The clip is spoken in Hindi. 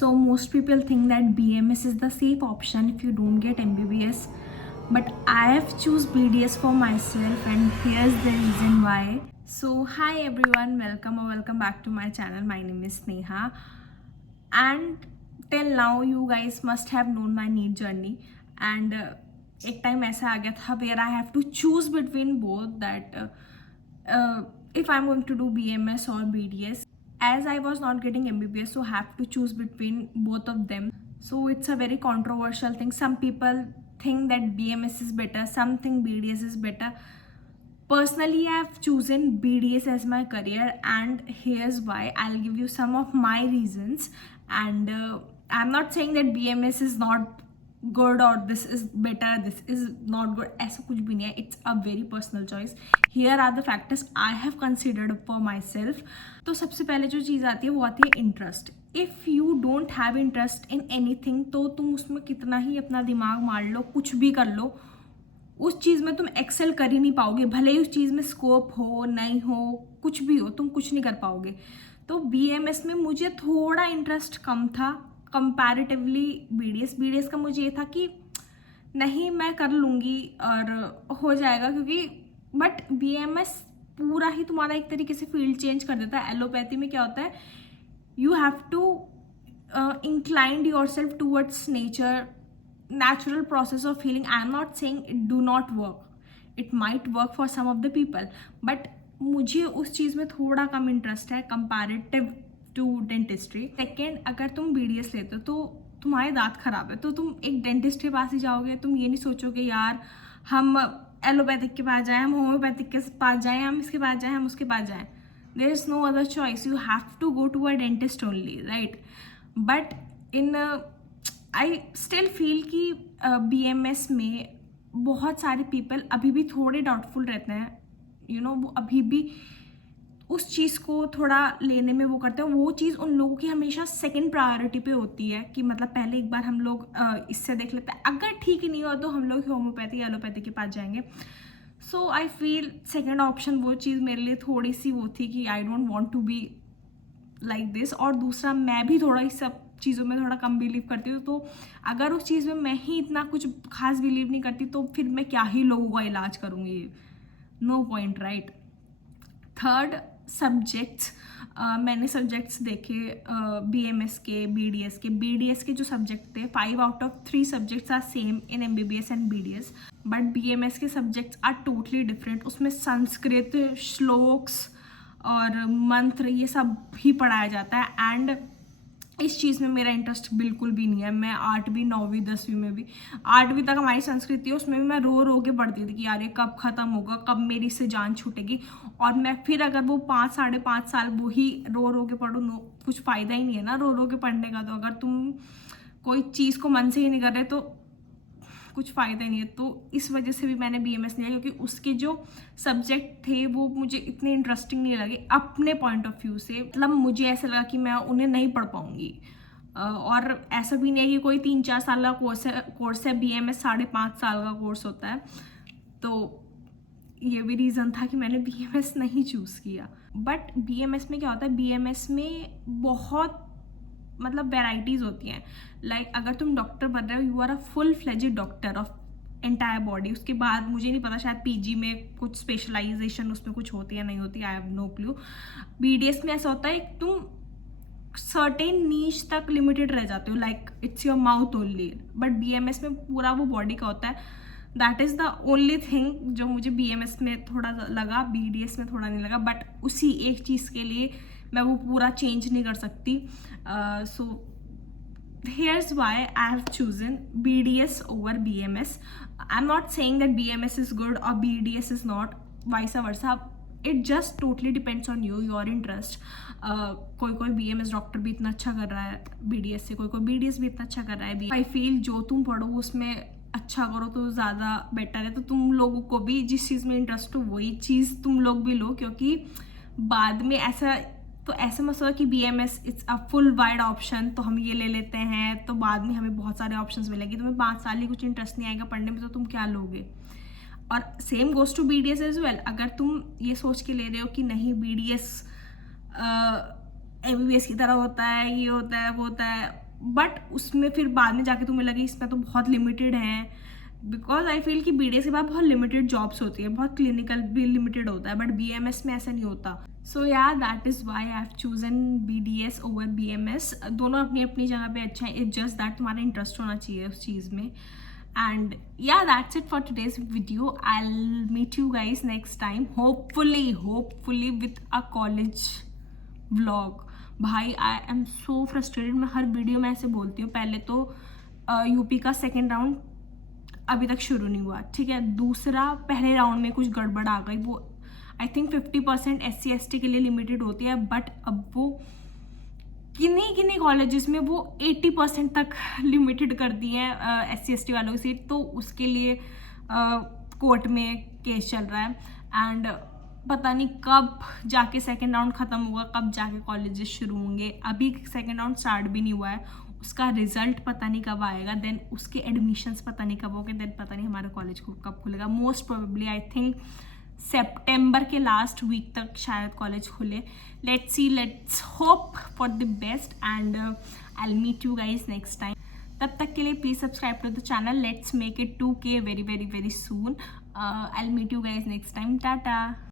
So most people think that BMS is the safe option if you don't get MBBS, but I have choose BDS for myself, and here's the reason why. So hi everyone, welcome back to my channel. My name is Sneha, and till now you guys must have known my NEET journey, and एक टाइम ऐसा आ गया था where I have to choose between both, that if I'm going to do BMS or BDS. As I was not getting MBBS, so have to choose between both of them. So it's a very controversial thing. Some people think that BMS is better, some think BDS is better. Personally, I've chosen BDS as my career, and here's why. I'll give you some of my reasons. And I'm not saying that BMS is not good or this is better, this is not good. ऐसा कुछ भी नहीं है. It's a very personal choice. Here are the factors I have considered for myself. तो सबसे पहले जो चीज़ आती है वो आती है interest. If you don't have interest in anything, तो तुम उसमें कितना ही अपना दिमाग मार लो, कुछ भी कर लो, उस चीज़ में तुम एक्सेल कर ही नहीं पाओगे. भले ही उस चीज़ में स्कोप हो नहीं हो, कुछ भी हो, तुम कुछ नहीं कर पाओगे. तो BMS में मुझे थोड़ा इंटरेस्ट कम था कंपैरेटिवली BDS का. मुझे ये था कि नहीं, मैं कर लूँगी और हो जाएगा, क्योंकि बट BMS पूरा ही तुम्हारा एक तरीके से फील्ड चेंज कर देता है. एलोपैथी में क्या होता है, you have to inclined yourself towards nature, natural process of healing. I am not saying it do not work, it might work for some of the people, but मुझे उस चीज़ में थोड़ा कम इंटरेस्ट है कंपैरेटिव टू डेंटिस्ट्री. सेकेंड, अगर तुम BDS लेते हो तो तुम्हारे दांत खराब है, तो तुम एक डेंटिस्ट के पास ही जाओगे. तुम ये नहीं सोचोगे यार हम एलोपैथिक के पास जाएं, हम होम्योपैथिक के पास जाएं, हम इसके पास जाएं, हम उसके पास जाएं. There is no other choice, you have to go to a dentist only, right. But in I still feel कि BMS में बहुत सारे पीपल अभी भी थोड़े डाउटफुल रहते हैं. वो अभी भी उस चीज़ को थोड़ा लेने में वो करते हैं. वो चीज़ उन लोगों की हमेशा सेकंड प्रायोरिटी पे होती है कि मतलब पहले एक बार हम लोग इससे देख लेते हैं, अगर ठीक नहीं हुआ तो हम लोग होम्योपैथी एलोपैथी के पास जाएंगे. So I feel second option वो चीज़ मेरे लिए थोड़ी सी वो थी कि I don't want to be like this. और दूसरा, मैं भी थोड़ा इस सब चीज़ों में थोड़ा कम बिलीव करती हूँ. तो अगर उस चीज़ में मैं ही इतना कुछ खास बिलीव नहीं करती तो फिर मैं क्या ही लोगों का इलाज करूँगी. No point, right. Third, subjects. मैंने सब्जेक्ट्स देखे BMS के, BDS के जो सब्जेक्ट थे, 5 out of 3 subjects are same in MBBS and BDS, but BMS के सब्जेक्ट्स आर टोटली डिफरेंट. उसमें संस्कृत, श्लोक्स और मंत्र ये सब भी पढ़ाया जाता है. एंड इस चीज़ में मेरा इंटरेस्ट बिल्कुल भी नहीं है. मैं 8वीं 9वीं 10वीं में भी, 8वीं तक हमारी संस्कृति है, उसमें भी मैं रो रो के पढ़ती थी कि यार ये कब ख़त्म होगा, कब मेरी इससे जान छूटेगी. और मैं फिर अगर वो 5 साढ़े 5 साल वही रो रो के पढ़ूँ, कुछ फ़ायदा ही नहीं है ना रो रो के पढ़ने का. तो अगर तुम कोई चीज़ को मन से ही नहीं कर रहे तो कुछ फ़ायदा नहीं है. तो इस वजह से भी मैंने BMS लिया, क्योंकि उसके जो सब्जेक्ट थे वो मुझे इतने इंटरेस्टिंग नहीं लगे अपने पॉइंट ऑफ व्यू से. मतलब मुझे ऐसा लगा कि मैं उन्हें नहीं पढ़ पाऊँगी. और ऐसा भी नहीं है कि कोई 3-4 साल का कोर्स है. BMS 5.5 साल का कोर्स होता है. तो ये भी रीज़न था कि मैंने BMS नहीं चूज़ किया. बट BMS में क्या होता है, BMS में बहुत मतलब वेराइटीज़ होती हैं. लाइक अगर तुम डॉक्टर बन रहे हो, you are a full fledged doctor of entire body. उसके बाद मुझे नहीं पता, शायद PG में कुछ स्पेशलाइजेशन उसमें कुछ होती है नहीं होती, I have no clue. BDS में ऐसा होता है तुम सर्टेन नीच तक लिमिटेड रह जाते हो, like it's your mouth only. But BMS में पूरा वो बॉडी का होता है. That is the only thing जो मुझे BMS में थोड़ा लगा, BDS में थोड़ा नहीं लगा. बट उसी एक चीज़ के लिए मैं वो पूरा चेंज नहीं कर सकती. So here's why I have chosen BDS over BMS. I'm not saying that BMS is good or BDS is not, vice versa. It just totally depends on you, your interest. कोई BMS डॉक्टर भी इतना अच्छा कर रहा है BDS से, कोई BDS भी इतना अच्छा कर रहा है. I feel जो तुम पढ़ो उसमें अच्छा करो तो ज़्यादा बेटर है. तो तुम लोगों को भी जिस चीज़ में इंटरेस्ट हो वही चीज़ तुम लोग भी लो, क्योंकि बाद में ऐसा मत सोचो कि BMS it's a full wide option, तो हम ये ले लेते हैं तो बाद में हमें बहुत सारे ऑप्शंस मिलेंगे. तुम्हें 5 साल ही कुछ इंटरेस्ट नहीं आएगा पढ़ने में तो तुम क्या लोगे. और same goes to BDS as well. अगर तुम ये सोच के ले रहे हो कि नहीं BDS MBBS की तरह होता है, ये होता है वो होता है, बट उसमें फिर बाद में जाके तुम्हें लगे इसमें तो बहुत लिमिटेड है, बिकॉज आई फील कि BDS के बाद बहुत लिमिटेड जॉब्स होती है, बहुत क्लिनिकल भी लिमिटेड होता है, बट BMS में ऐसा नहीं होता. सो या that is why I have chosen BDS over BMS. दोनों अपनी अपनी जगह पे अच्छा है, इट्स जस्ट दैट तुम्हारा इंटरेस्ट होना चाहिए उस चीज़ में. And yeah, that's it for today's video. I'll meet you guys next time, hopefully with a college vlog. भाई आई एम सो फ्रस्ट्रेटेड. मैं हर वीडियो में ऐसे बोलती हूँ. पहले तो यूपी का सेकेंड राउंड अभी तक शुरू नहीं हुआ, ठीक है. दूसरा, पहले राउंड में कुछ गड़बड़ आ गई, वो आई थिंक 50% SC/ST के लिए लिमिटेड होती है, बट अब वो किन्हीं कॉलेजेस में वो 80% तक लिमिटेड कर दी है SC/ST वालों की सीट. तो उसके लिए कोर्ट में केस चल रहा है. एंड पता नहीं कब जाके सेकेंड राउंड ख़त्म होगा, कब जाके कॉलेजेस शुरू होंगे. अभी सेकेंड राउंड स्टार्ट भी नहीं हुआ है, उसका रिजल्ट पता नहीं कब आएगा, देन उसके एडमिशन्स पता नहीं कब होंगे, देन पता नहीं हमारा कॉलेज कब खुलेगा. मोस्ट प्रोबेबली आई थिंक सितंबर के लास्ट वीक तक शायद कॉलेज खुले. Let's see, let's hope for the best and I will meet you guys next time. तब तक के लिए please subscribe to the channel. Let's make it 2K very very very soon. I will meet you guys next time. Tata.